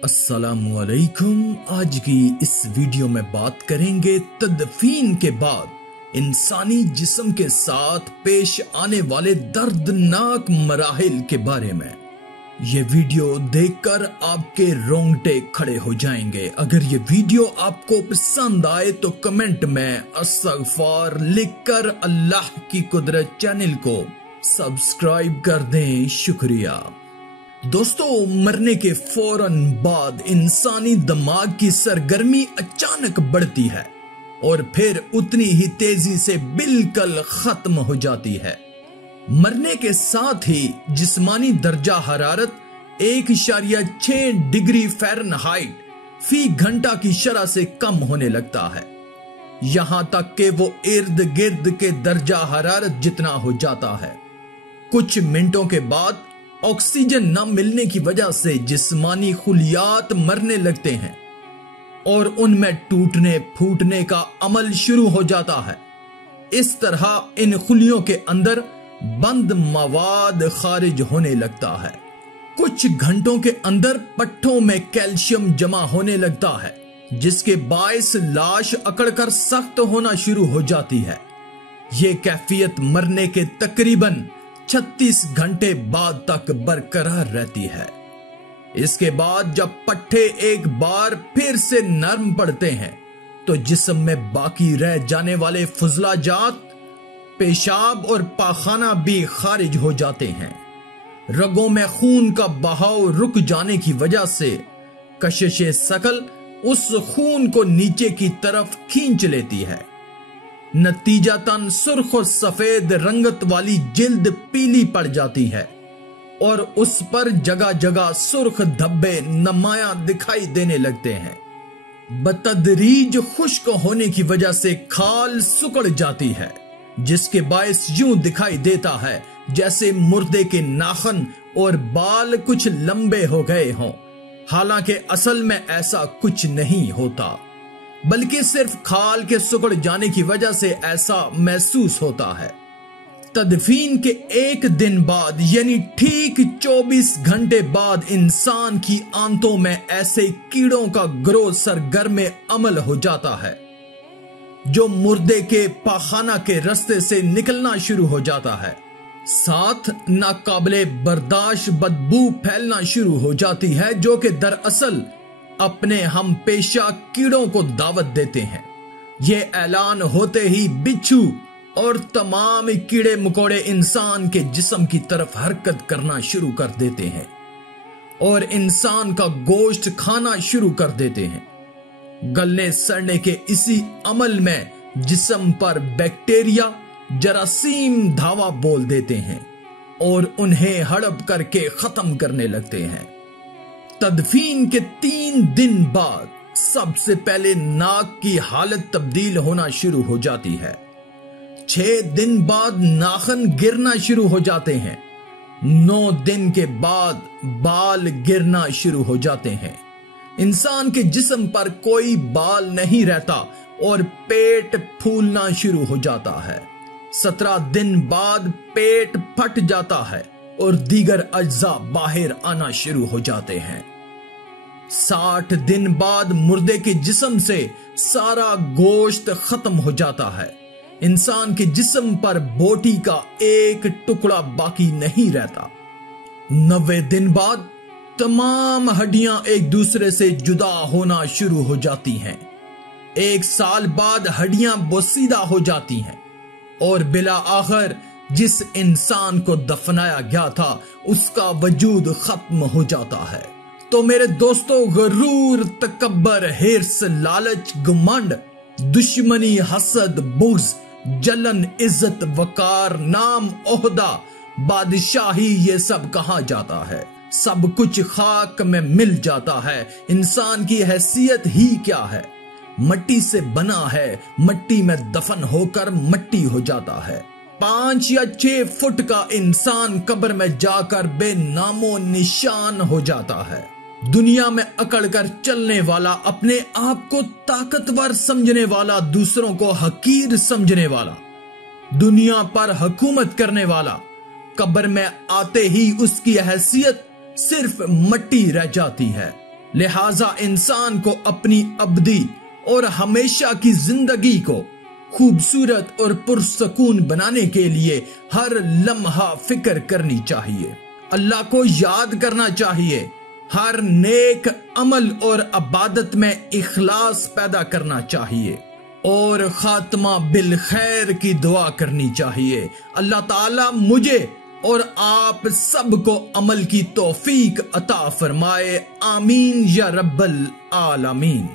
अस्सलामुअलैकुम। आज की इस वीडियो में बात करेंगे तदफीन के बाद इंसानी जिस्म के साथ पेश आने वाले दर्दनाक मराहिल के बारे में। ये वीडियो देखकर आपके रोंगटे खड़े हो जाएंगे। अगर ये वीडियो आपको पसंद आए तो कमेंट में अस्तगफार लिखकर अल्लाह की कुदरत चैनल को सब्सक्राइब कर दें। शुक्रिया। दोस्तों, मरने के फौरन बाद इंसानी दिमाग की सरगर्मी अचानक बढ़ती है और फिर उतनी ही तेजी से बिल्कुल खत्म हो जाती है। मरने के साथ ही जिस्मानी दर्जा हरारत 1.6 डिग्री फ़ारेनहाइट फी घंटा की शरह से कम होने लगता है, यहां तक कि वो इर्द गिर्द के दर्जा हरारत जितना हो जाता है। कुछ मिनटों के बाद ऑक्सीजन न मिलने की वजह से जिस्मानी खुलियात मरने लगते हैं और उनमें टूटने फूटने का अमल शुरू हो जाता है। इस तरह इन खुलियों के अंदर बंद मवाद खारिज होने लगता है। कुछ घंटों के अंदर पट्टों में कैल्शियम जमा होने लगता है, जिसके बायस लाश अकड़कर सख्त होना शुरू हो जाती है। ये कैफियत मरने के तकरीबन 36 घंटे बाद तक बरकरार रहती है। इसके बाद जब पट्टे एक बार फिर से नरम पड़ते हैं तो जिस्म में बाकी रह जाने वाले फुजलाजात, पेशाब और पाखाना भी खारिज हो जाते हैं। रगों में खून का बहाव रुक जाने की वजह से कशिशे शकल उस खून को नीचे की तरफ खींच लेती है। नतीजतन सुर्ख और सफेद रंगत वाली जिल्द पीली पड़ जाती है और उस पर जगह जगह सुर्ख धब्बे नुमायां दिखाई देने लगते हैं। बतदरीज खुश्क होने की वजह से खाल सुकड़ जाती है, जिसके बायस यूं दिखाई देता है जैसे मुर्दे के नाखून और बाल कुछ लंबे हो गए हों। हालांकि असल में ऐसा कुछ नहीं होता, बल्कि सिर्फ खाल के सुकड़ जाने की वजह से ऐसा महसूस होता है। तदफीन के एक दिन बाद यानी ठीक 24 घंटे बाद इंसान की आंतों में ऐसे कीड़ों का ग्रोथ सरगर्म अमल हो जाता है जो मुर्दे के पाखाना के रास्ते से निकलना शुरू हो जाता है। साथ नाकाबिले बर्दाश्त बदबू फैलना शुरू हो जाती है, जो कि दरअसल अपने हम पेशा कीड़ों को दावत देते हैं। ये ऐलान होते ही बिच्छू और तमाम कीड़े मकोड़े इंसान के जिस्म की तरफ हरकत करना शुरू कर देते हैं और इंसान का गोश्त खाना शुरू कर देते हैं। गलने सड़ने के इसी अमल में जिस्म पर बैक्टीरिया, जरासीम धावा बोल देते हैं और उन्हें हड़प करके खत्म करने लगते हैं। तदफीन के 3 दिन बाद सबसे पहले नाक की हालत तब्दील होना शुरू हो जाती है। 6 दिन बाद नाखून गिरना शुरू हो जाते हैं। 9 दिन के बाद बाल गिरना शुरू हो जाते हैं। इंसान के जिस्म पर कोई बाल नहीं रहता और पेट फूलना शुरू हो जाता है। 17 दिन बाद पेट फट जाता है और दीगर अज्जा बाहर आना शुरू हो जाते हैं। 60 दिन बाद मुर्दे के जिस्म से सारा गोश्त खत्म हो जाता है। इंसान के जिस्म पर बोटी का एक टुकड़ा बाकी नहीं रहता। 90 दिन बाद तमाम हड्डियां एक दूसरे से जुदा होना शुरू हो जाती हैं। 1 साल बाद हड्डियां बोसीदा हो जाती हैं और बिला आखिर जिस इंसान को दफनाया गया था उसका वजूद खत्म हो जाता है। तो मेरे दोस्तों, गरूर, तकब्बर, हिर्स, लालच, घमंड, दुश्मनी, हसद, बुग़्ज़, जलन, इज्जत, वकार, नाम, ओहदा, बादशाही, ये सब कहाँ जाता है? सब कुछ खाक में मिल जाता है। इंसान की हैसियत ही क्या है? मट्टी से बना है, मट्टी में दफन होकर मट्टी हो जाता है। 5 या 6 फुट का इंसान कब्र में जाकर बेनामो निशान हो जाता है। दुनिया में अकड़कर चलने वाला, अपने आप को ताकतवर समझने वाला, दूसरों को हकीर समझने वाला, दुनिया पर हुकूमत करने वाला, कब्र में आते ही उसकी हैसियत सिर्फ मट्टी रह जाती है। لہذا انسان کو اپنی ابدی اور ہمیشہ کی زندگی کو خوبصورت اور پرسکون بنانے کے لیے ہر لمحہ فکر کرنی چاہیے، اللہ کو یاد کرنا چاہیے، ہر نیک عمل اور عبادت میں اخلاص پیدا کرنا چاہیے اور خاتمہ بالخیر کی دعا کرنی چاہیے۔ اللہ تعالی مجھے اور آپ سب کو عمل کی توفیق عطا فرمائے، آمین یا رب العالمین۔